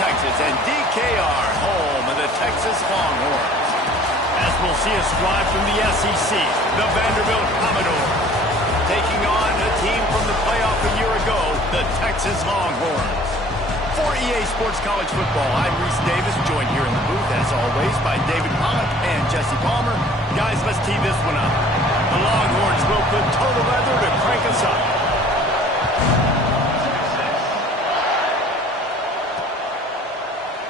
Texas, and DKR, home of the Texas Longhorns. As we'll see a squad from the SEC, the Vanderbilt Commodores, taking on a team from the playoff a year ago, the Texas Longhorns. For EA Sports College Football, I'm Reese Davis, joined here in the booth, as always, by David Pollock and Jesse Palmer. Guys, let's tee this one up. The Longhorns will put total leather to crank us up.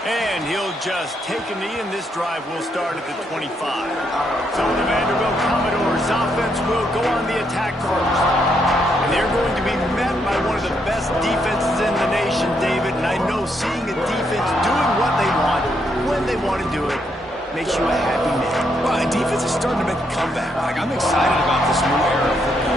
And he'll just take a knee, and this drive will start at the 25. So the Vanderbilt Commodores offense will go on the attack first. And they're going to be met by one of the best defenses in the nation, David. And I know seeing a defense doing what they want, when they want to do it, makes you a happy man. Well, and defense is starting to make a comeback. I'm excited about this new era of football.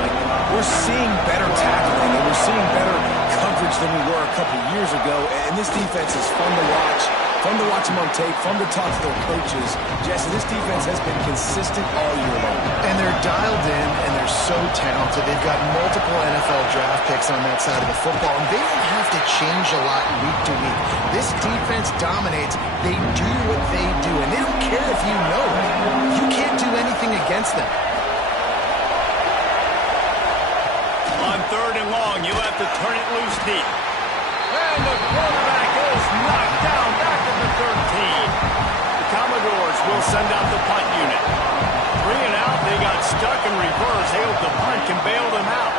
We're seeing better tackling, and we're seeing better coverage than we were a couple years ago. And this defense is fun to watch. Fun to watch them on tape, fun to talk to their coaches. Jesse, this defense has been consistent all year long. And they're dialed in, and they're so talented. They've got multiple NFL draft picks on that side of the football, and they don't have to change a lot week to week. This defense dominates. They do what they do, and they don't care if you know it. You can't do anything against them. On 3rd and long, you have to turn it loose deep. And the quarterback is knocked down back at the 13. The Commodores will send out the punt unit. 3 and out, they got stuck in reverse. They hope the punt can bail them out.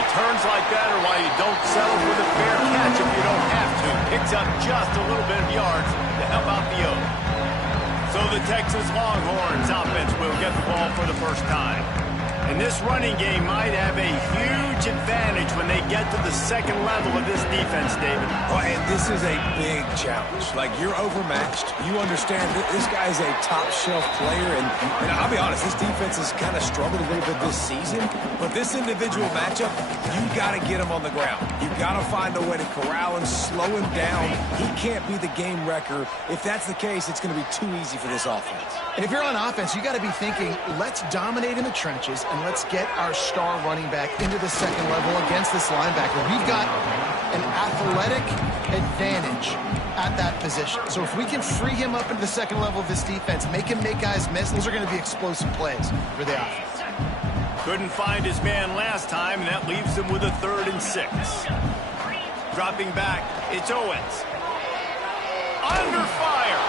Returns like that are why you don't settle for the fair catch if you don't have to. Picks up just a little bit of yards to help out the O. So the Texas Longhorns offense will get the ball for the first time. And this running game might have a huge advantage when they get to the second level of this defense, David. Oh, and this is a big challenge. Like, you're overmatched. You understand that this guy is a top-shelf player. And I'll be honest, this defense has kind of struggled a little bit this season. But this individual matchup, you got to get him on the ground. You got to find a way to corral him, slow him down. He can't be the game wrecker. If that's the case, it's going to be too easy for this offense. And if you're on offense, you got to be thinking, let's dominate in the trenches and let's get our star running back into the second level against this linebacker. We've got an athletic advantage at that position. So if we can free him up into the second level of this defense, make him make guys miss, those are going to be explosive plays for the offense. Couldn't find his man last time, and that leaves him with a 3rd and 6. Dropping back, it's Owens. Under fire.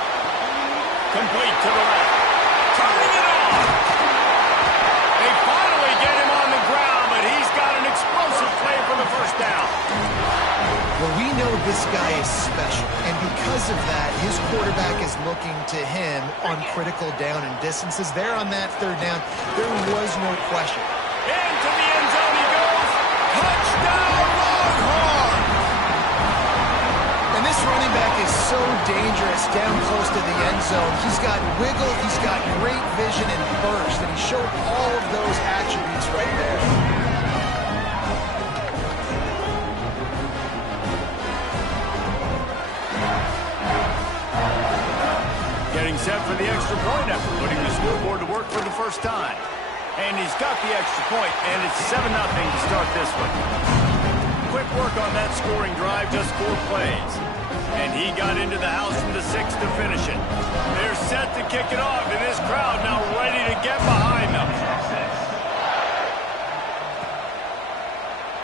Complete to the left. Turning it on. They finally get him on the ground, but he's got an explosive play for the first down. Well, we know this guy is special, and because of that, his quarterback is looking to him on critical down and distances. There on that 3rd down, there was no question. Into the end zone he goes. Touchdown, Longhorn! And this running back is so dangerous down close to the end zone. He's got wiggle, he's got great vision and burst, and he showed all of those attributes right there. Getting set for the extra point after putting the scoreboard to work for the first time. And he's got the extra point, and it's 7-0 to start this one. Quick work on that scoring drive, just 4 plays. And he got into the house from the 6 to finish it. They're set to kick it off, and this crowd now ready to get behind them.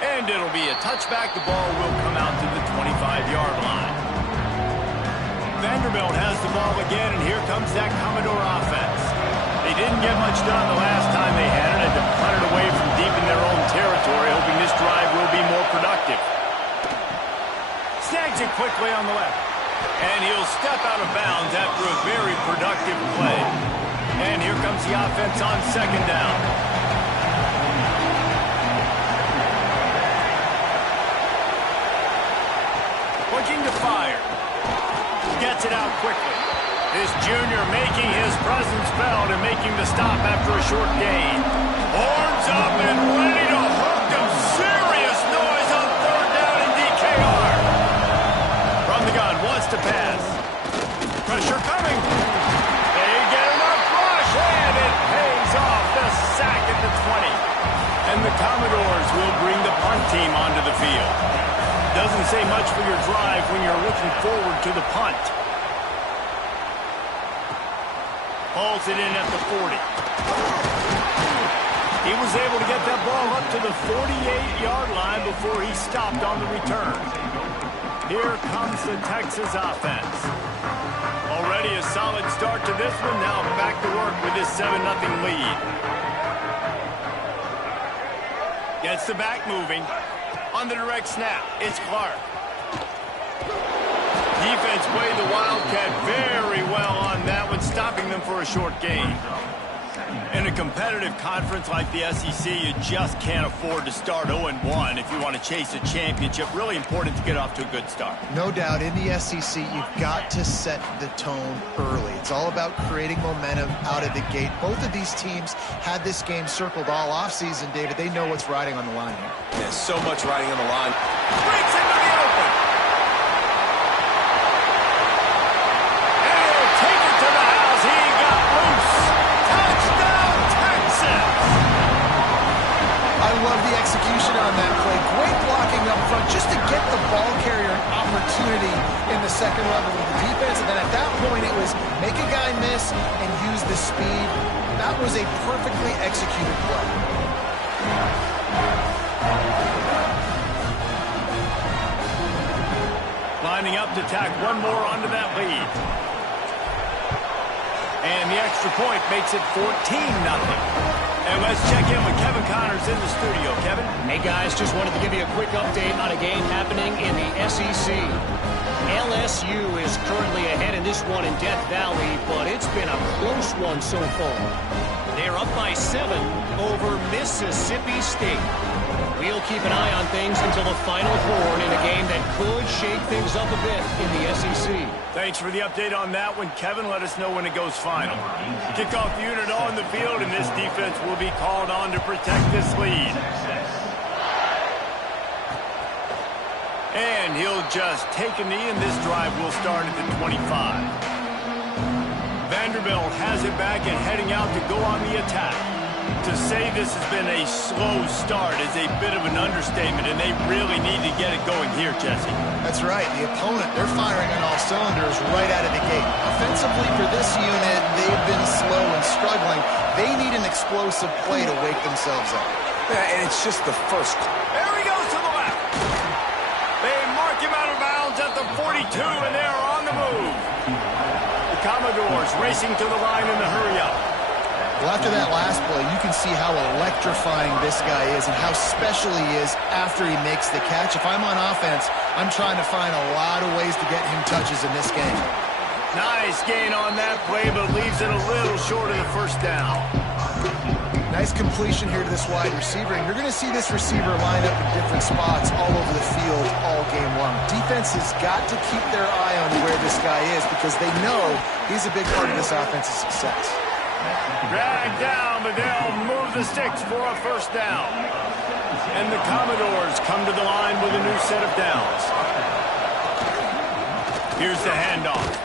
And it'll be a touchback. The ball will come out to the 25-yard line. Vanderbilt has the ball again, and here comes that Commodore offense. They didn't get much done the last time they had it, and to punt it away from deep in their own territory, hoping this drive will be more productive. Snags it quickly on the left. And he'll step out of bounds after a very productive play. And here comes the offense on 2nd down. Looking to fire. Gets it out quickly. This junior making his presence felt and making the stop after a short gain. Horns up and ready to hook them. Serious noise on 3rd down in DKR. From the gun, wants to pass. Pressure coming. They get enough rush, and it pays off. The sack at the 20. Doesn't say much for your drive when you're looking forward to the punt. Hauls it in at the 40. He was able to get that ball up to the 48-yard line before he stopped on the return. Here comes the Texas offense. Already a solid start to this one. Now back to work with this 7-0 lead. Gets the back moving. On the direct snap, it's Clark. Defense played the Wildcat very well on that one, stopping them for a short gain. In a competitive conference like the SEC, you just can't afford to start 0-1 if you want to chase a championship. Really important to get off to a good start. No doubt, in the SEC, you've got to set the tone early. It's all about creating momentum out of the gate. Both of these teams had this game circled all offseason, David. They know what's riding on the line here. There's so much riding on the line. Breaks into the open. And he'll take it to the house. He got loose. Touchdown, Texas. I love the execution on that play. Great blocking up front just to get the ball carrier an opportunity in the second level of the defense. And then at that point, it was make a guy miss and use the speed. That was a perfectly executed play. Lining up to tack one more onto that lead. And the extra point makes it 14-0. And let's check in with Kevin Connors in the studio. Kevin? Hey, guys, just wanted to give you a quick update on a game happening in the SEC. LSU is currently ahead in this one in Death Valley, but it's been a close one so far. They're up by 7 over Mississippi State. We'll keep an eye on things until the final horn in a game that could shake things up a bit in the SEC. Thanks for the update on that one, Kevin. Let us know when it goes final. Kickoff unit on the field, and this defense will be called on to protect this lead. And he'll just take a knee, and this drive will start at the 25. Vanderbilt has it back and heading out to go on the attack. To say this has been a slow start is a bit of an understatement, and they really need to get it going here, Jesse. That's right. The opponent, they're firing on all cylinders right out of the gate. Offensively for this unit, they've been slow and struggling. They need an explosive play to wake themselves up. Yeah, and it's just the first. There he goes to the left. They mark him out of bounds at the 42, and they're on the move. The Commodores racing to the line in the hurry-up. Well, after that last play, you can see how electrifying this guy is and how special he is after he makes the catch. If I'm on offense, I'm trying to find a lot of ways to get him touches in this game. Nice gain on that play, but leaves it a little short of the first down. Nice completion here to this wide receiver, and you're going to see this receiver line up in different spots all over the field all game long. Defense has got to keep their eye on where this guy is because they know he's a big part of this offense's success. Dragged down, but they'll move the sticks for a first down. And the Commodores come to the line with a new set of downs. Here's the handoff.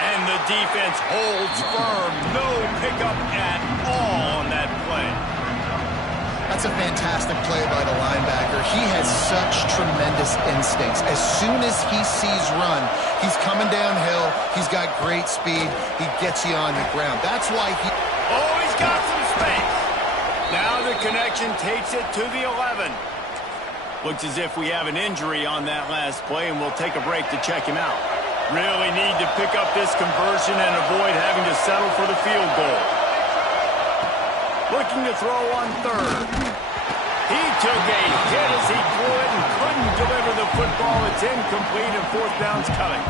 And the defense holds firm. No pickup at all on that play. That's a fantastic play by the linebacker. He has such tremendous instincts. As soon as he sees run, he's coming downhill. He's got great speed. He gets you on the ground. That's why he... Oh, he's got some space. Now the connection takes it to the 11. Looks as if we have an injury on that last play, and we'll take a break to check him out. Really need to pick up this conversion and avoid having to settle for the field goal. Looking to throw on third. He took a hit as he threw it and couldn't deliver the football. It's incomplete and fourth down's coming.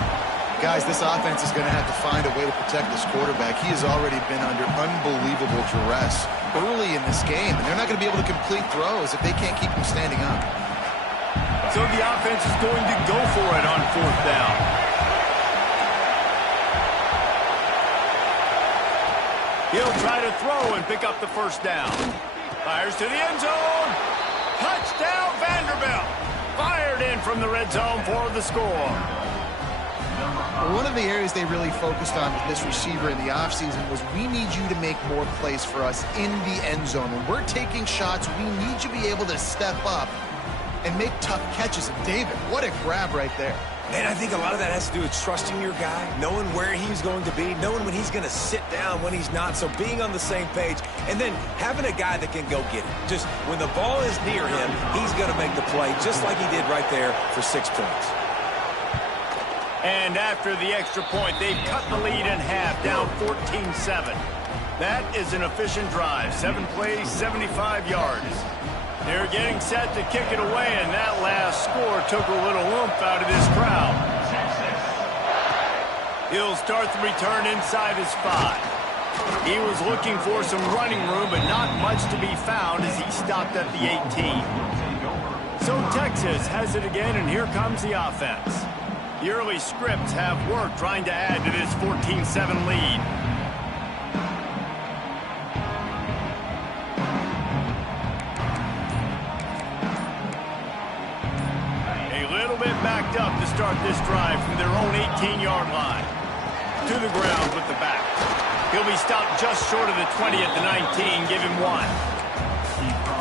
Guys, this offense is going to have to find a way to protect this quarterback. He has already been under unbelievable duress early in this game, and they're not going to be able to complete throws if they can't keep him standing up. So the offense is going to go for it on fourth down. He'll try to throw and pick up the first down. Fires to the end zone. Touchdown, Vanderbilt. Fired in from the red zone for the score. One of the areas they really focused on with this receiver in the offseason was we need you to make more plays for us in the end zone. When we're taking shots, we need you to be able to step up and make tough catches. And David, what a grab right there. And I think a lot of that has to do with trusting your guy, knowing where he's going to be, knowing when he's going to sit down, when he's not, so being on the same page, and then having a guy that can go get it. Just when the ball is near him, he's going to make the play, just like he did right there for 6 points. And after the extra point, they've cut the lead in half, down 14-7. That is an efficient drive. 7 plays, 75 yards. They're getting set to kick it away, and that last score took a little oomph out of this crowd. He'll start the return inside his 5. He was looking for some running room, but not much to be found as he stopped at the 18. So Texas has it again, and here comes the offense. The early scripts have worked trying to add to this 14-7 lead. A little bit backed up to start this drive from their own 18-yard line. To the ground with the back. He'll be stopped just short of the 20 at the 19. Give him 1.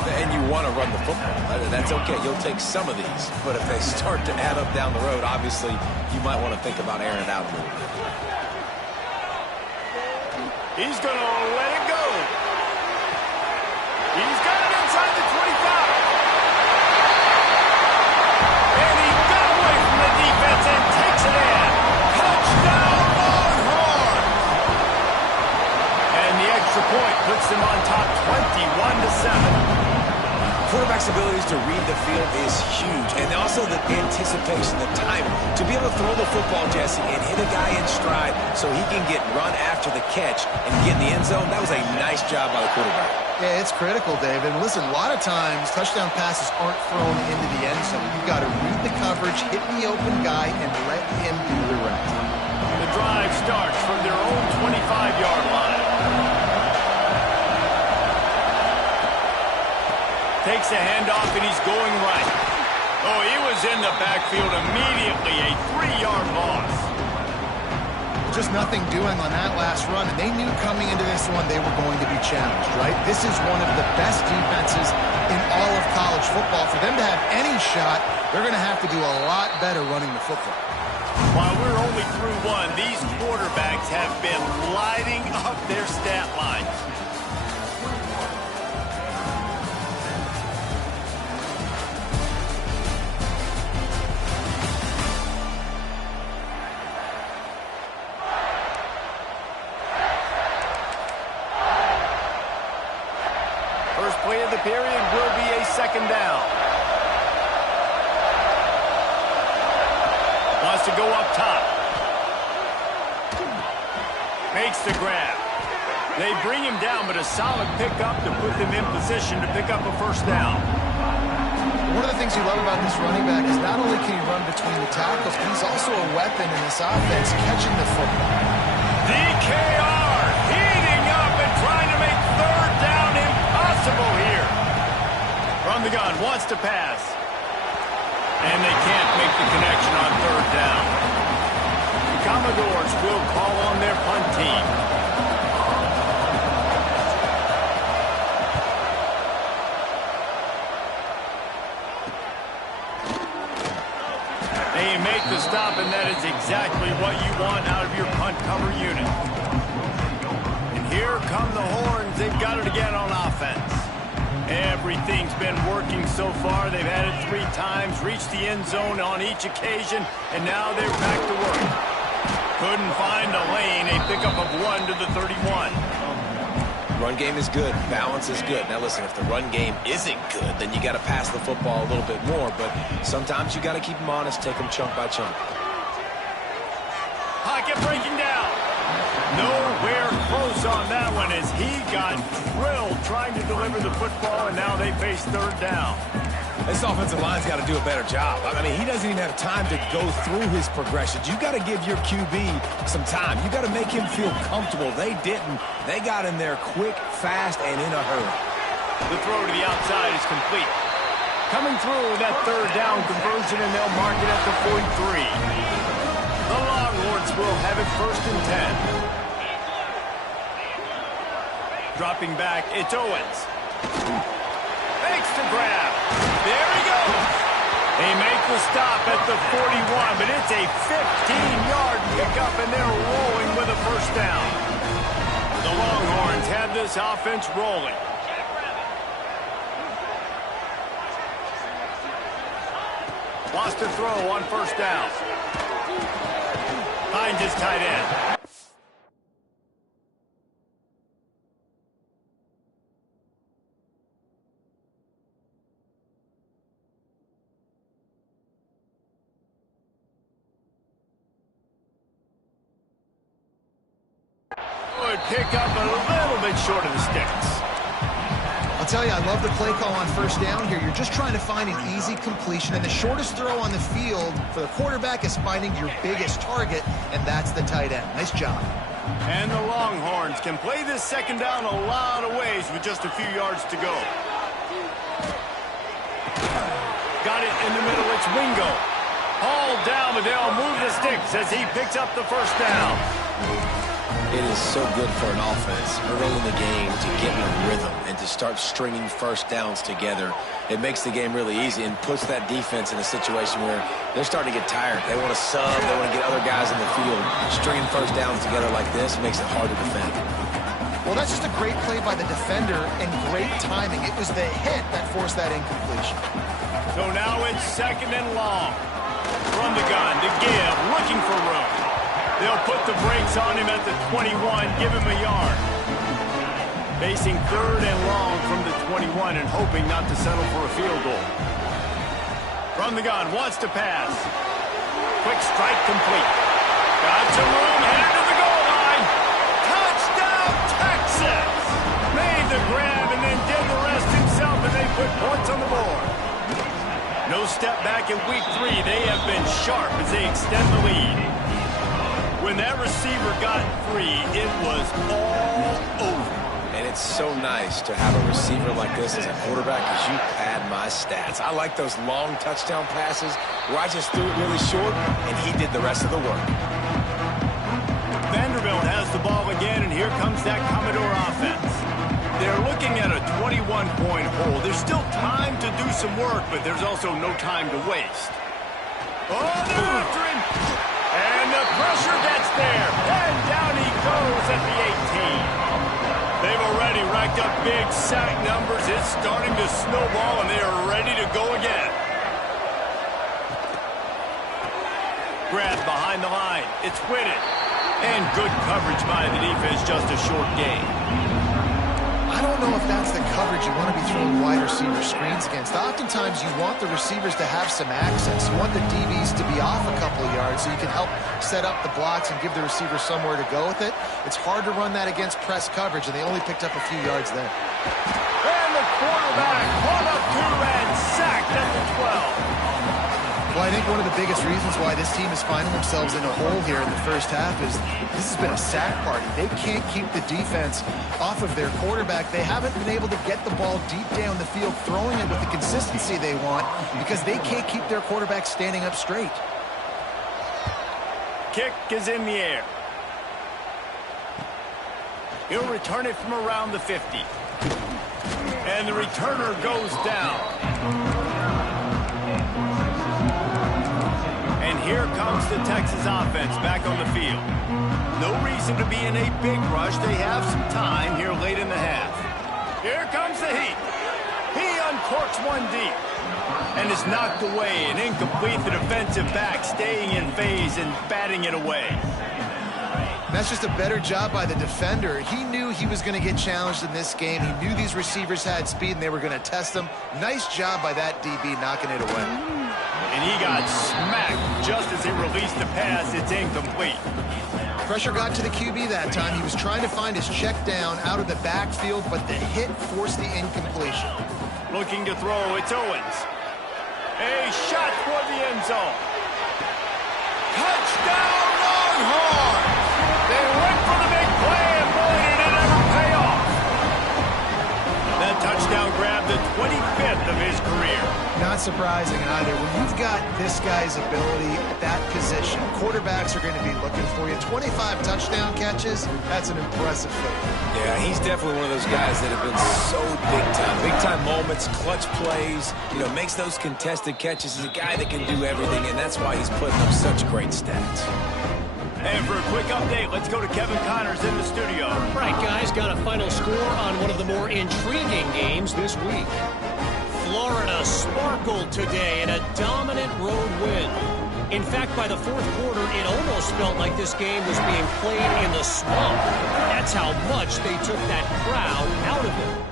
And you want to run the football. That's okay. You'll take some of these. But if they start to add up down the road, obviously, you might want to think about airing it out a little bit. He's going to let it go. He's got it inside the 25. And he got away from the defense and takes it in. Touchdown, Longhorns! And the extra point puts them on top 21-7. Quarterback's abilities to read the field is huge, and also the anticipation, the timing. To be able to throw the football, Jesse, and hit a guy in stride so he can get run after the catch and get in the end zone, that was a nice job by the quarterback. Yeah, it's critical, David. Listen, a lot of times touchdown passes aren't thrown into the end zone. You've got to read the coverage, hit the open guy, and let him do the rest. The drive starts from their own 25-yard line. Takes the handoff, and he's going right. Oh, he was in the backfield immediately. A 3-yard loss. Just nothing doing on that last run, and they knew coming into this one they were going to be challenged, right? This is one of the best defenses in all of college football. For them to have any shot, they're going to have to do a lot better running the football. While we're only through one, these quarterbacks have been lighting up their stat lines. Play of the period will be a 2nd down. Wants to go up top. Makes the grab. They bring him down, but a solid pickup to put them in position to pick up a 1st down. One of the things you love about this running back is not only can he run between the tackles, but he's also a weapon in this offense, catching the football. DKR heating up and trying to make 3rd down impossible here. From the gun, wants to pass. And they can't make the connection on 3rd down. The Commodores will call on their punt team. They make the stop, and that is exactly what you want out of your punt cover unit. And here come the Horns. They've got it again on offense. Everything's been working so far. They've had it 3 times, reached the end zone on each occasion, and now they're back to work. Couldn't find a lane. A pickup of 1 to the 31. Run game is good. Balance is good. Now listen, if the run game isn't good, then you got to pass the football a little bit more, but sometimes you got to keep them honest, take them chunk by chunk. Pocket breaking down. Nowhere close on that one as he got drilled trying to deliver the football, and now they face 3rd down. This offensive line's got to do a better job. I mean, he doesn't even have time to go through his progressions. You got to give your QB some time. You got to make him feel comfortable. They didn't. They got in there quick, fast, and in a hurry. The throw to the outside is complete. Coming through that 3rd down conversion, and they'll mark it at the 43. The Longhorns will have it 1st and 10. Dropping back, it's Owens. Makes the grab. There he goes. the stop at the 41, but it's a 15-yard pickup, and they're rolling with a first down. The Longhorns have this offense rolling. Wants to throw on first down. Finds his tight end. Would pick up a little bit short of the sticks. I'll tell you, I love the play call on first down here. You're just trying to find an easy completion, and the shortest throw on the field for the quarterback is finding your biggest target, and that's the tight end. Nice job. And the Longhorns can play this second down a lot of ways with just a few yards to go. Got it in the middle. It's Wingo. Hauled down, but they'll move the sticks as he picks up the first down. It is so good for an offense early in the game to get in a rhythm and to start stringing first downs together. It makes the game really easy and puts that defense in a situation where they're starting to get tired. They want to sub. They want to get other guys in the field. Stringing first downs together like this makes it hard to defend. Well, that's just a great play by the defender and great timing. It was the hit that forced that incompletion. So now it's second and long. From the gun to give, looking for room. They'll put the brakes on him at the 21, give him a yard. Facing third and long from the 21 and hoping not to settle for a field goal. From the gun, wants to pass. Quick strike complete. Got some room, headed to the goal line. Touchdown, Texas! Made the grab and then did the rest himself, and they put points on the board. No step back in week 3. They have been sharp as they extend the lead. When that receiver got free, it was all over. And it's so nice to have a receiver like this as a quarterback because you pad my stats. I like those long touchdown passes where I just threw it really short and he did the rest of the work. Vanderbilt has the ball again, and here comes that Commodore offense. They're looking at a 21-point hole. There's still time to do some work, but there's also no time to waste. Oh, they're after him. And the pressure gets there. And down he goes at the 18. They've already racked up big sack numbers. It's starting to snowball, and they are ready to go again. Grab behind the line. It's Whitted. And good coverage by the defense, just a short gain. I don't know if that's the coverage you want to be throwing wide receiver screens against. Oftentimes, you want the receivers to have some access. You want the DBs to be off a couple of yards so you can help set up the blocks and give the receiver somewhere to go with it. It's hard to run that against press coverage, and they only picked up a few yards there. And the quarterback caught up to and sacked at the 12. Well, I think one of the biggest reasons why this team is finding themselves in a hole here in the first half is this has been a sack party. They can't keep the defense off of their quarterback. They haven't been able to get the ball deep down the field, throwing it with the consistency they want because they can't keep their quarterback standing up straight. Kick is in the air. He'll return it from around the 50. And the returner goes down. And here comes the Texas offense back on the field. No reason to be in a big rush. They have some time here late in the half. Here comes the heat. He uncorks one deep. And is knocked away and incomplete. The defensive back staying in phase and batting it away. That's just a better job by the defender. He knew he was going to get challenged in this game. He knew these receivers had speed and they were going to test him. Nice job by that DB knocking it away. And he got smacked just as he released the pass. It's incomplete. Pressure got to the QB that time. He was trying to find his check down out of the backfield, but the hit forced the incompletion. Looking to throw, it's Owens. A shot for the end zone. Touchdown, Longhorns! They went for the big play, and boy, did it ever pay off. That touchdown grabbed the 25th of his career. Not surprising either. When you've got this guy's ability at that position, quarterbacks are going to be looking for you. 25 touchdown catches, that's an impressive feat. Yeah, he's definitely one of those guys that have been so big time. Big time moments, clutch plays, makes those contested catches. He's a guy that can do everything, and that's why he's putting up such great stats. And for a quick update, let's go to Kevin Connors in the studio. Right, guys, got a final score on one of the more intriguing games this week. Florida sparkled today in a dominant road win. In fact, by the fourth quarter, it almost felt like this game was being played in the swamp. That's how much they took that crowd out of it.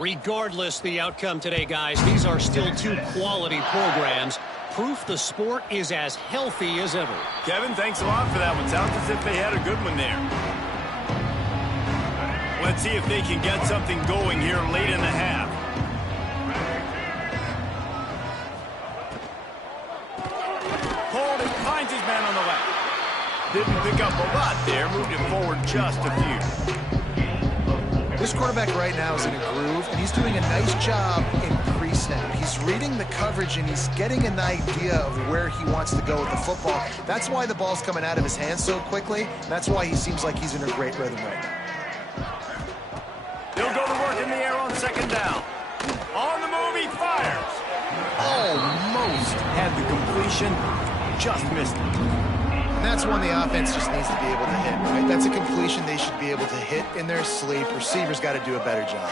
Regardless the outcome today, guys, these are still two quality programs. Proof the sport is as healthy as ever. Kevin, thanks a lot for that one. Sounds as if they had a good one there. Let's see if they can get something going here late in the half. Finds his man on the left. Didn't pick up a lot there. Moved it forward just a few. This quarterback right now is in a groove, and he's doing a nice job in pre-snap. He's reading the coverage, and he's getting an idea of where he wants to go with the football. That's why the ball's coming out of his hands so quickly. That's why he seems like he's in a great rhythm right now. He'll go to work in the air on second down. On the move, he fires. Almost had the completion. Just missed it. And that's one the offense just needs to be able to hit, right? That's a completion they should be able to hit in their sleep. Receivers got to do a better job.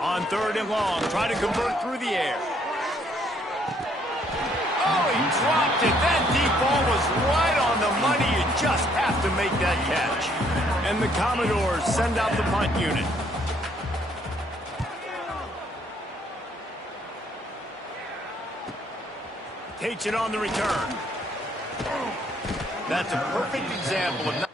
On third and long, try to convert through the air. Oh, he dropped it. That deep ball was right on the money. You just have to make that catch. And the Commodores send out the punt unit. Takes it on the return. That's a perfect example of...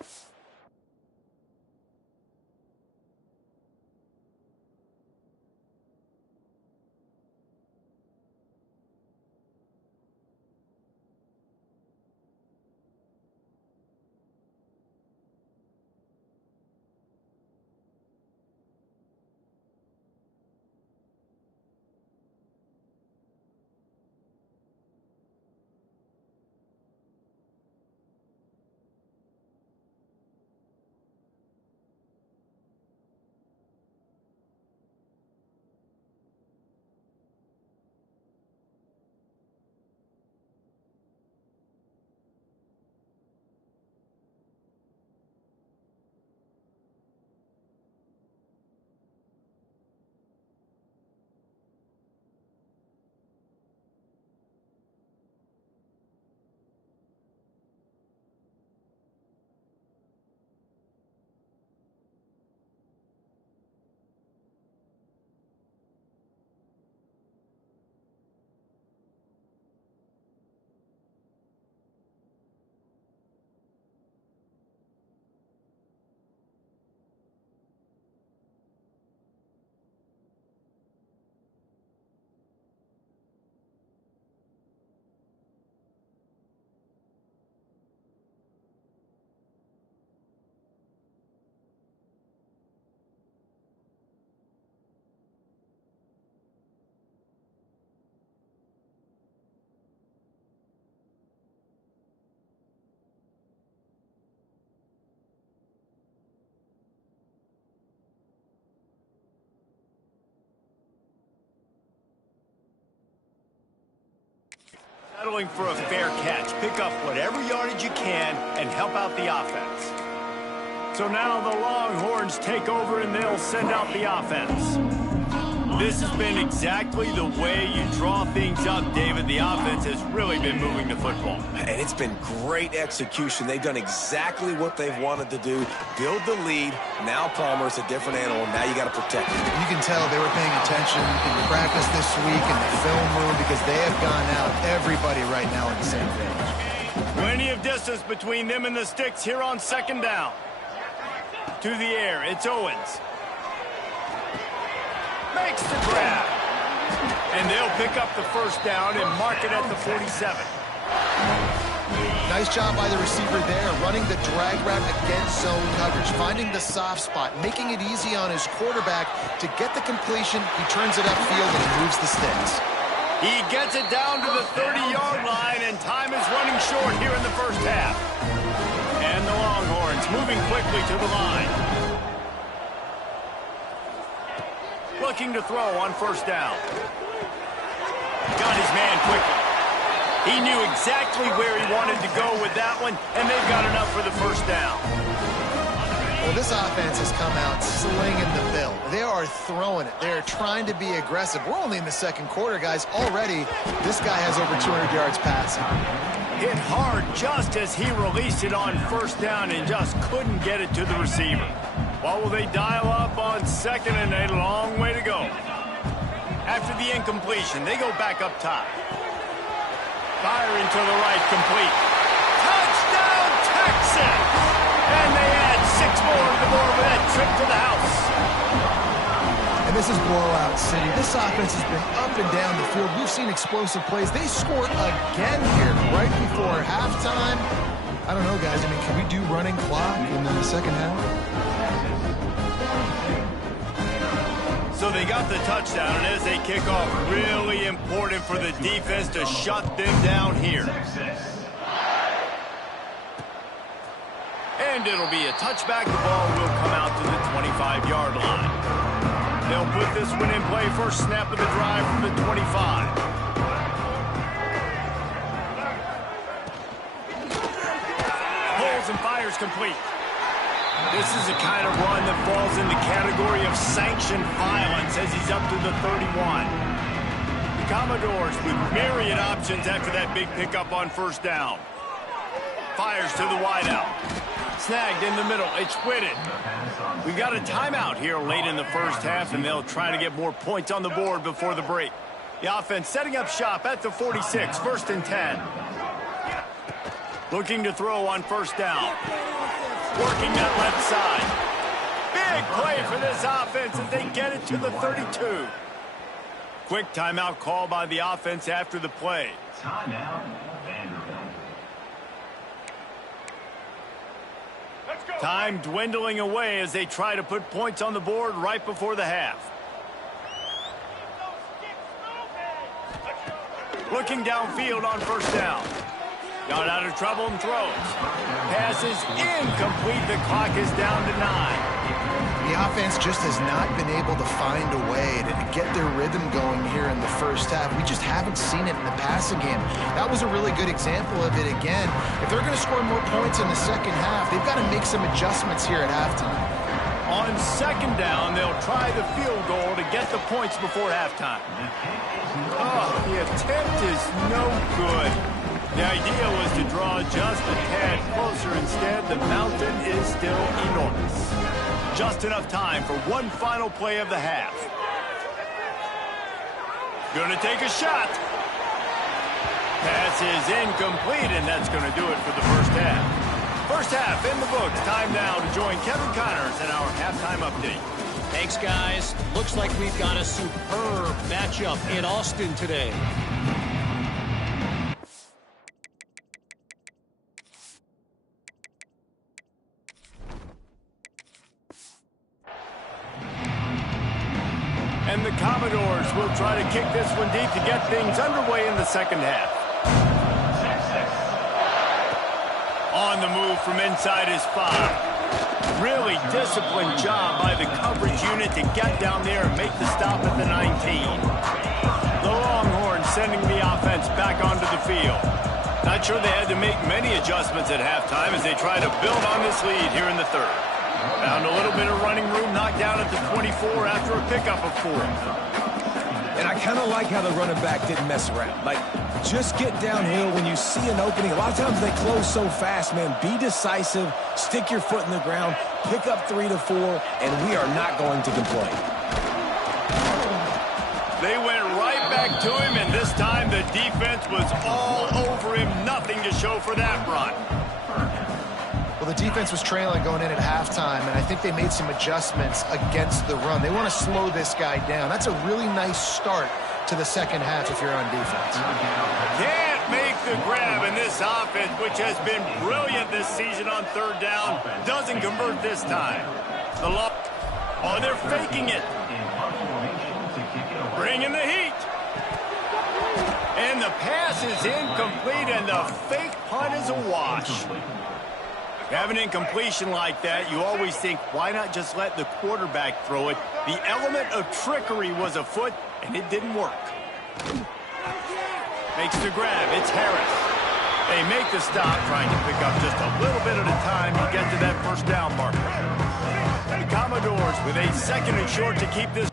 Settling for a fair catch. Pick up whatever yardage you can and help out the offense. So now the Longhorns take over and they'll send out the offense. This has been exactly the way you draw things up, David. The offense has really been moving the football. And it's been great execution. They've done exactly what they've wanted to do. Build the lead. Now Palmer's a different animal. Now you got to protect him. You can tell they were paying attention in practice this week in the film room because they have gone out, everybody right now on the same page. Plenty of distance between them and the sticks here on second down. To the air, it's Owens. Makes the grab. And they'll pick up the first down and mark it at the 47. Nice job by the receiver there, running the drag route against zone coverage, finding the soft spot, making it easy on his quarterback to get the completion. He turns it upfield and he moves the sticks. He gets it down to the 30-yard line, and time is running short here in the first half. And the Longhorns moving quickly to the line. Looking to throw on first down. Got his man quickly. He knew exactly where he wanted to go with that one, and they've got enough for the first down. Well, this offense has come out slinging the bill. They are throwing it. They're trying to be aggressive. We're only in the second quarter, guys. Already, this guy has over 200 yards passing. Hit hard just as he released it on first down and just couldn't get it to the receiver. Well, will they dial up on second and a long way to go? After the incompletion, they go back up top. Firing to the right, complete. Touchdown, Texas! And they add 6 more to the board with that trip to the house. And this is blowout city. This offense has been up and down the field. We've seen explosive plays. They scored again here right before halftime. I don't know, guys. I mean, can we do running clock in the second half? So they got the touchdown, and as they kick off, really important for the defense to shut them down here. And it'll be a touchback. The ball will come out to the 25-yard line. They'll put this one in play. First snap of the drive from the 25. Pulls and fires complete. This is a kind of run that falls in the category of sanctioned violence as he's up to the 31. The Commodores with myriad options after that big pickup on first down. Fires to the wideout. Snagged in the middle. It's Whitted. We've got a timeout here late in the first half, and they'll try to get more points on the board before the break. The offense setting up shop at the 46, 1st and 10. Looking to throw on first down. Working that left side. Big play for this offense as they get it to the 32. Quick timeout call by the offense after the play. Timeout, Vanderbilt. Time dwindling away as they try to put points on the board right before the half. Looking downfield on first down. Got out of trouble and throws. Pass is incomplete. The clock is down to 9. The offense just has not been able to find a way to get their rhythm going here in the first half. We just haven't seen it in the passing game. That was a really good example of it again. If they're going to score more points in the second half, they've got to make some adjustments here at halftime. On second down, they'll try the field goal to get the points before halftime. Oh, the attempt is no good. The idea was to draw just a tad closer. Instead, the mountain is still enormous. Just enough time for one final play of the half. Gonna take a shot. Pass is incomplete, and that's gonna do it for the first half. First half in the books. Time now to join Kevin Connors in our halftime update. Thanks, guys. Looks like we've got a superb matchup in Austin today. And the Commodores will try to kick this one deep to get things underway in the second half. On the move from inside his 5. Really disciplined job by the coverage unit to get down there and make the stop at the 19. The Longhorns sending the offense back onto the field. Not sure they had to make many adjustments at halftime as they try to build on this lead here in the third. Found a little bit of running room, knocked down at the 24 after a pickup of 4. And I kind of like how the running back didn't mess around. Like, just get downhill when you see an opening. A lot of times they close so fast, man. Be decisive, stick your foot in the ground, pick up 3 to 4, and we are not going to complain. They went right back to him, and this time the defense was all over him. Nothing to show for that run. Well, the defense was trailing going in at halftime, and I think they made some adjustments against the run. They want to slow this guy down. That's a really nice start to the second half if you're on defense. Can't make the grab, and this offense, which has been brilliant this season on third down, doesn't convert this time. Oh, they're faking it. Bringing the heat. And the pass is incomplete, and the fake punt is a wash. Have an incompletion like that, you always think, why not just let the quarterback throw it? The element of trickery was afoot, and it didn't work. Makes the grab. It's Harris. They make the stop, trying to pick up just a little bit at a time to get to that first down marker. The Commodores with a second and short to keep this.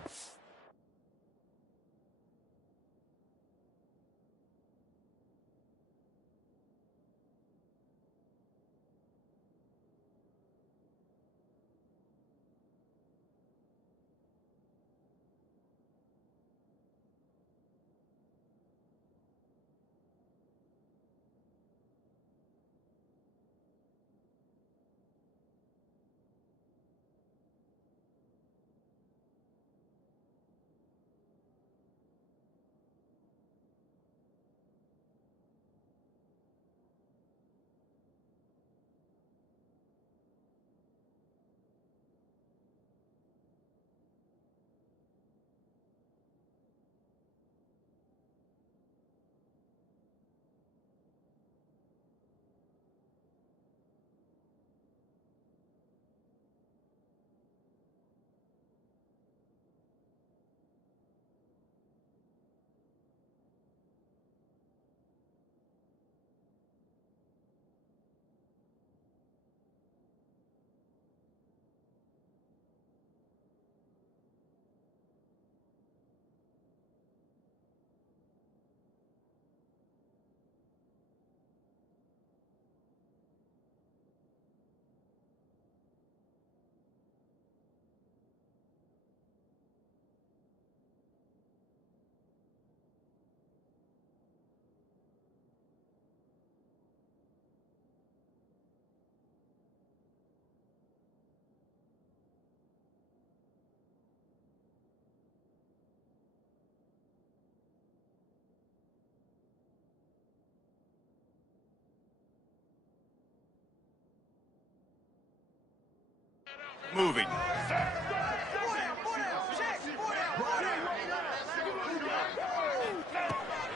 Moving.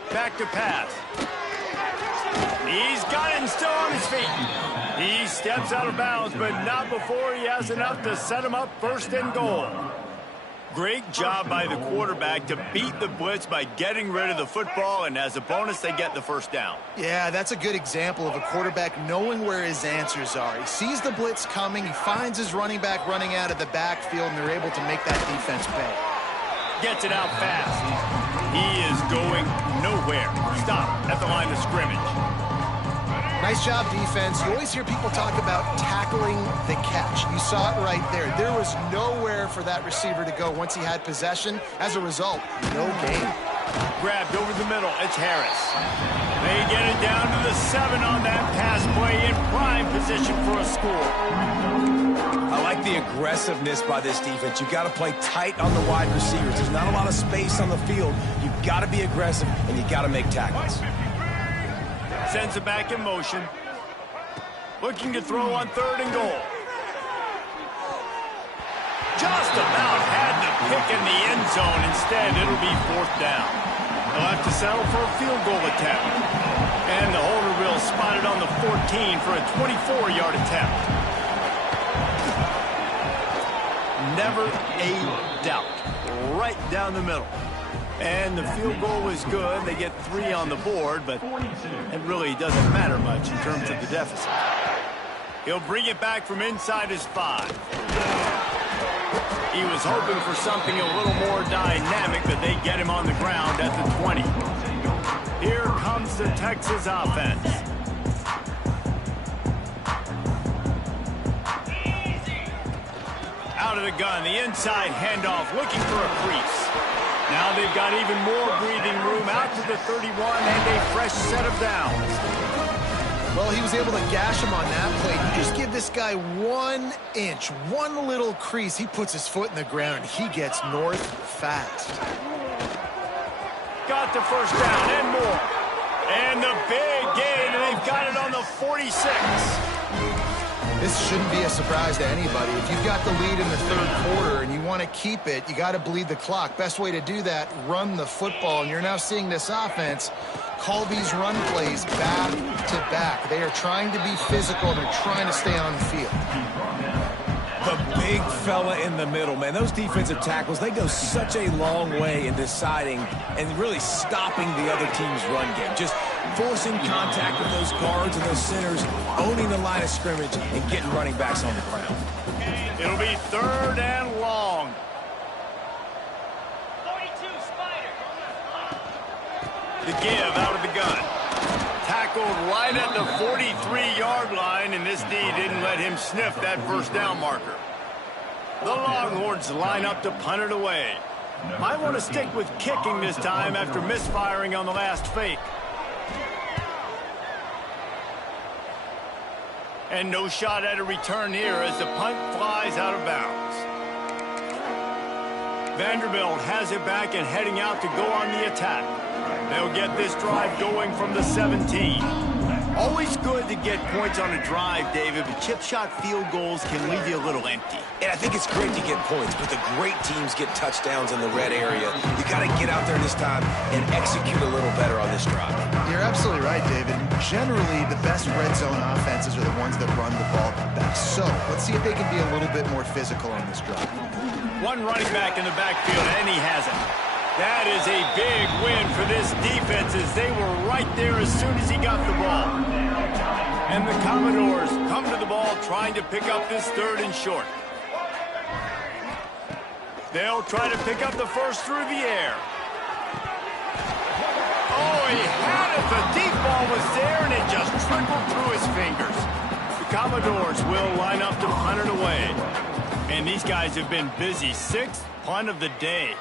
Back to pass. He's got it and still on his feet. He steps out of bounds, but not before he has enough to set him up first and goal. Great job by the quarterback to beat the blitz by getting rid of the football, and as a bonus, they get the first down. Yeah, that's a good example of a quarterback knowing where his answers are. He sees the blitz coming, he finds his running back running out of the backfield, and they're able to make that defense pay. Gets it out fast. He is going nowhere. Stop at the line of scrimmage. Nice job, defense. You always hear people talk about tackling the catch. You saw it right there. There was nowhere for that receiver to go once he had possession. As a result, no gain. Grabbed over the middle. It's Harris. They get it down to the 7 on that pass play in prime position for a score. I like the aggressiveness by this defense. You've got to play tight on the wide receivers. There's not a lot of space on the field. You've got to be aggressive, and you've got to make tackles. Sends it back in motion. Looking to throw on 3rd and goal. Just about had the pick in the end zone. Instead, it'll be 4th down. They'll have to settle for a field goal attempt. And the holder will spot it on the 14 for a 24-yard attempt. Never a doubt. Right down the middle. And the field goal was good. They get 3 on the board, but it really doesn't matter much in terms of the deficit. He'll bring it back from inside his 5. He was hoping for something a little more dynamic, but they get him on the ground at the 20. Here comes the Texas offense. Out of the gun, the inside handoff, looking for a crease. Now they've got even more breathing room out to the 31 and a fresh set of downs. Well, he was able to gash him on that play. You just give this guy 1 inch, one little crease. He puts his foot in the ground, and he gets north fast. Got the first down and more. And the big gain, and they've got it on the 46. This shouldn't be a surprise to anybody. If you've got the lead in the third quarter and you want to keep it, you got to bleed the clock. Best way to do that, run the football. And you're now seeing this offense call these run plays back to back. They are trying to be physical. They're trying to stay on the field. The big fella in the middle, man. Those defensive tackles, they go such a long way in deciding and really stopping the other team's run game. Just forcing contact with those guards and those centers, owning the line of scrimmage, and getting running backs on the ground. It'll be 3rd and long. 42 Spider. The give out of the gun. Tackled right at the 43-yard line, and this D didn't let him sniff that first down marker. The Longhorns line up to punt it away. Might want to stick with kicking this time after misfiring on the last fake. And no shot at a return here as the punt flies out of bounds. Vanderbilt has it back and heading out to go on the attack. They'll get this drive going from the 17. Always good to get points on a drive, David, but chip shot field goals can leave you a little empty. And I think it's great to get points, but the great teams get touchdowns in the red area. You got to get out there this time and execute a little better on this drive. You're absolutely right, David. Generally, the best red zone offenses are the ones that run the ball the best. So let's see if they can be a little bit more physical on this drive. One running back in the backfield, and he has it. That is a big win for this defense as they were right there as soon as he got the ball. And the Commodores come to the ball trying to pick up this 3rd and short. They'll try to pick up the first through the air. Oh, he had it. The deep ball was there, and it just trickled through his fingers. The Commodores will line up to punt it away. And these guys have been busy. 6th punt of the day.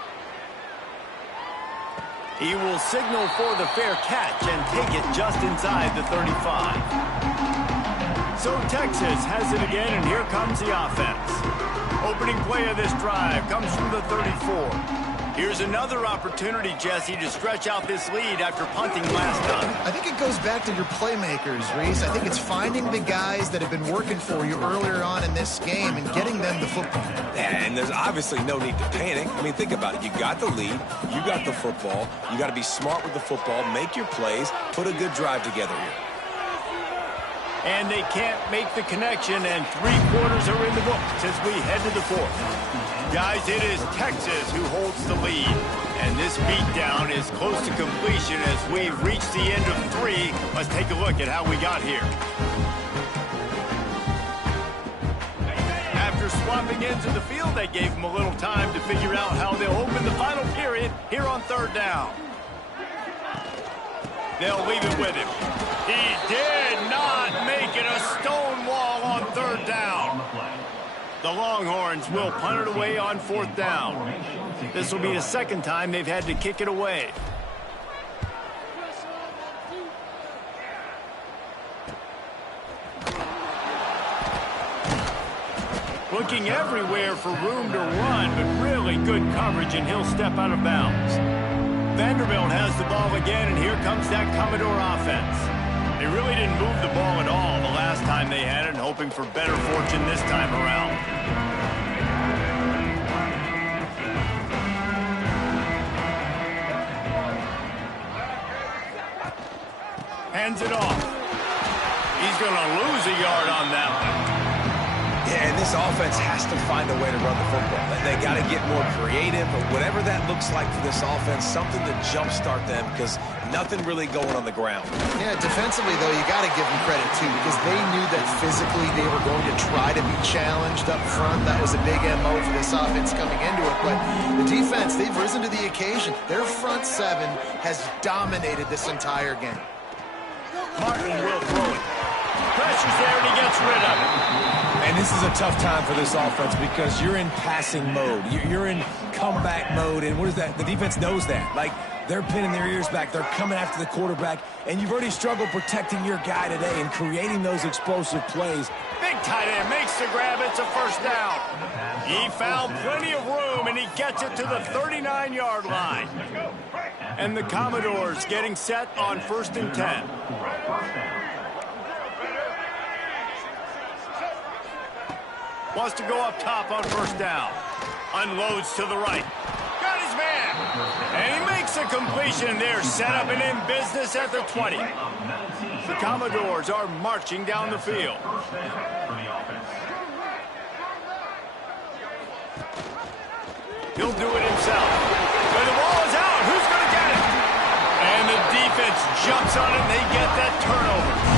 He will signal for the fair catch and take it just inside the 35. So Texas has it again, and here comes the offense. Opening play of this drive comes from the 34. Here's another opportunity, Jesse, to stretch out this lead after punting last time. I think it goes back to your playmakers, Reese. I think it's finding the guys that have been working for you earlier on in this game and getting them the football. And there's obviously no need to panic. I mean, think about it. You got the lead. You got the football. You got to be smart with the football, make your plays, put a good drive together here. And they can't make the connection, and 3 quarters are in the books as we head to the 4th. Guys, it is Texas who holds the lead. And this beatdown is close to completion as we've reached the end of 3. Let's take a look at how we got here. After swapping ends of the field, they gave him a little time to figure out how they'll open the final period here on 3rd down. They'll leave it with him. He did not make it a stone wall on 3rd down. The Longhorns will punt it away on 4th down. This will be the 2nd time they've had to kick it away. Looking everywhere for room to run, but really good coverage, and he'll step out of bounds. Vanderbilt has the ball again, and here comes that Commodore offense. They really didn't move the ball at all the last time they had it, hoping for better fortune this time around. Hands it off. He's going to lose a yard on that one. Yeah, and this offense has to find a way to run the football. They got to get more creative, but whatever that looks like for this offense, something to jumpstart them because nothing really going on the ground. Yeah, defensively, though, you got to give them credit, too, because they knew that physically they were going to try to be challenged up front. That was a big MO for this offense coming into it. But the defense, they've risen to the occasion. Their front 7 has dominated this entire game. Martin will throw it. Pressure's there, and he gets rid of it. And this is a tough time for this offense because you're in passing mode. You're in comeback mode, and what is that? The defense knows that. Like, they're pinning their ears back. They're coming after the quarterback, and you've already struggled protecting your guy today and creating those explosive plays. Big tight end makes the grab. It's a first down. He found plenty of room, and he gets it to the 39-yard line. And the Commodores getting set on 1st and 10. Wants to go up top on 1st down. Unloads to the right. Got his man. And he makes a completion there. Set up and in business at the 20. The Commodores are marching down the field. He'll do it himself. When the ball is out, who's going to get it? And the defense jumps on it, and they get that turnover.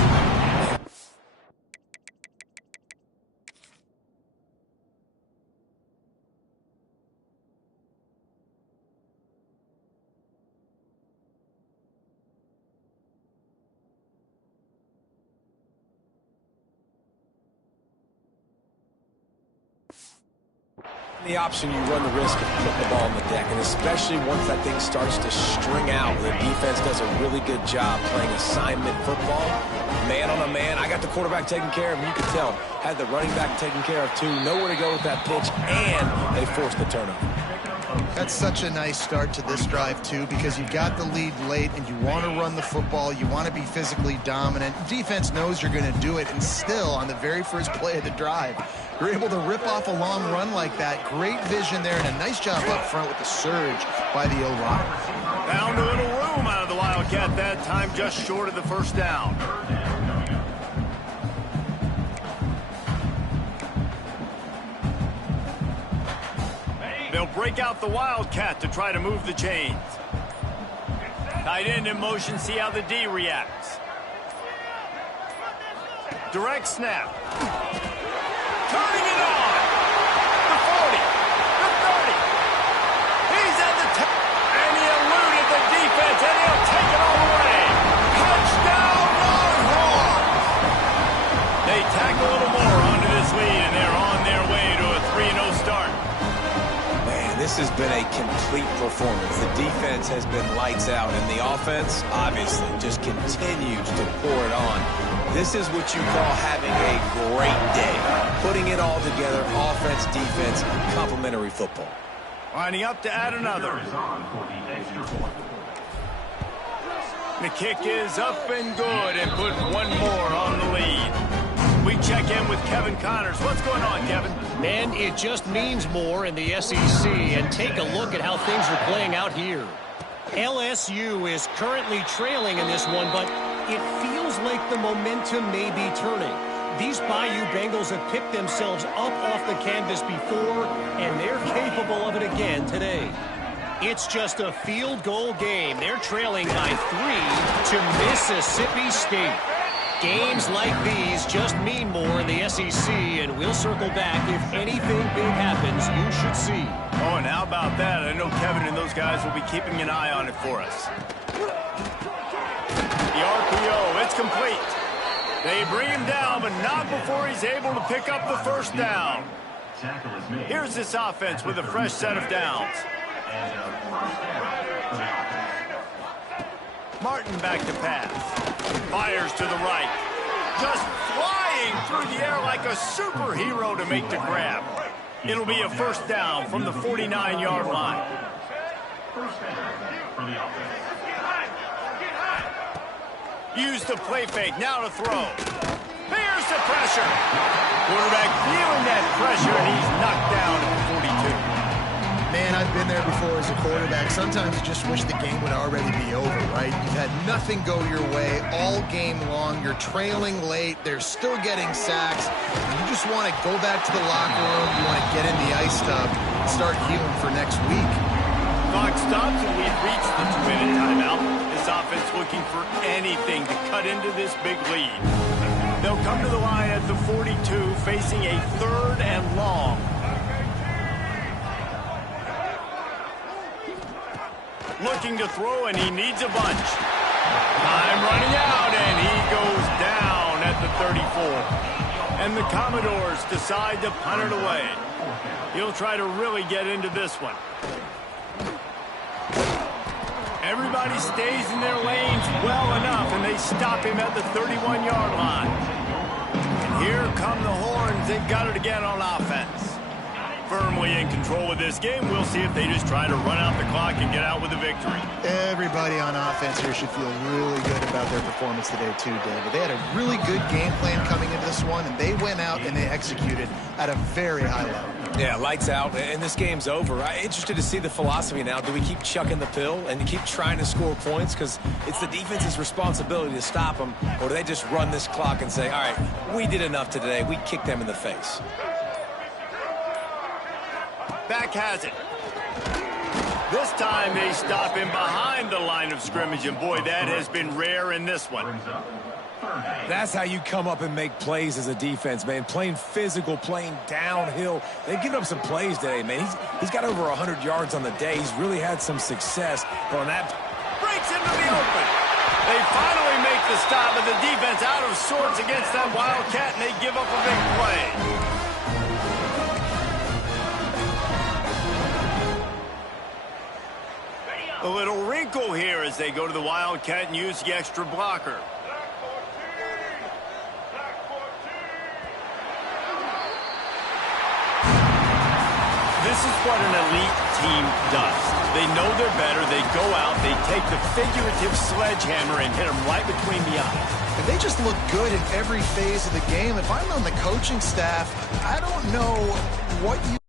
The option, you run the risk of putting the ball on the deck, and especially once that thing starts to string out, the defense does a really good job playing assignment football. Man on a man, I got the quarterback taken care of, and you can tell, had the running back taken care of too, nowhere to go with that pitch, and they forced the turnover. That's such a nice start to this drive, too, because you've got the lead late and you want to run the football. You want to be physically dominant. Defense knows you're going to do it, and still, on the very first play of the drive, you're able to rip off a long run like that. Great vision there, and a nice job up front with the surge by the O-line. Found a little room out of the Wildcat that time, just short of the first down. They'll break out the Wildcat to try to move the chains. Tight end in motion, see how the D reacts. Direct snap. Turning it on. The 40. The 30. He's at the 10. And he eluded the defense, and he'll take it all the way. Touchdown, Longhorns! They tack a little more onto this lead, and they're on their way to a 3-0 start. This has been a complete performance. The defense has been lights out, and the offense, obviously, just continues to pour it on. This is what you call having a great day. Putting it all together, offense, defense, complementary football. Lining up to add another. The kick is up and good, and put one more on the lead. We check in with Kevin Connors. What's going on, Kevin? Man, it just means more in the SEC, and take a look at how things are playing out here. LSU is currently trailing in this one, but it feels like the momentum may be turning. These Bayou Bengals have picked themselves up off the canvas before, and they're capable of it again today. It's just a field goal game. They're trailing by 3 to Mississippi State. Games like these just mean more in the SEC, and we'll circle back if anything big happens you should see. Oh, and how about that? I know Kevin and those guys will be keeping an eye on it for us. The RPO, it's complete. They bring him down, but not before he's able to pick up the first down. Here's this offense with a fresh set of downs. Martin back to pass. Fires to the right. Just flying through the air like a superhero to make the grab. It'll be a first down from the 49-yard line. Use the play fake, now to throw. Here's the pressure. Quarterback feeling that pressure, and he's knocked down at the 42. Man, I've been there before as a quarterback. Sometimes you just wish the game would already be over, right? You've had nothing go your way all game long. You're trailing late. They're still getting sacks. You just want to go back to the locker room. You want to get in the ice tub and start healing for next week. Clock stops, and we've reached the 2-minute timeout. This offense looking for anything to cut into this big lead. They'll come to the line at the 42, facing a 3rd and long. Looking to throw, and he needs a bunch. Time running out, and he goes down at the 34. And the Commodores decide to punt it away. He'll try to really get into this one. Everybody stays in their lanes well enough, and they stop him at the 31-yard line. And here come the horns. They've got it again on offense. Firmly in control of this game. We'll see if they just try to run out the clock and get out with a victory. Everybody on offense here should feel really good about their performance today too, David. They had a really good game plan coming into this one, and they went out and they executed at a very high level. Yeah, lights out, and this game's over. I'm interested to see the philosophy now. Do we keep chucking the pill and keep trying to score points? Because it's the defense's responsibility to stop them, or do they just run this clock and say, all right, we did enough today. We kicked them in the face. Back has it. This time they stop him behind the line of scrimmage, and boy, that has been rare in this one. That's how you come up and make plays as a defense, man. Playing physical, playing downhill. They've given up some plays today, man. He's got over 100 yards on the day. He's really had some success. But on that, Breaks into the open. They finally make the stop, and the defense out of sorts against that Wildcat, and they give up a big play. A little wrinkle here as they go to the Wildcat and use the extra blocker. This is what an elite team does. They know they're better. They go out. They take the figurative sledgehammer and hit them right between the eyes. And they just look good in every phase of the game. If I'm on the coaching staff, I don't know what you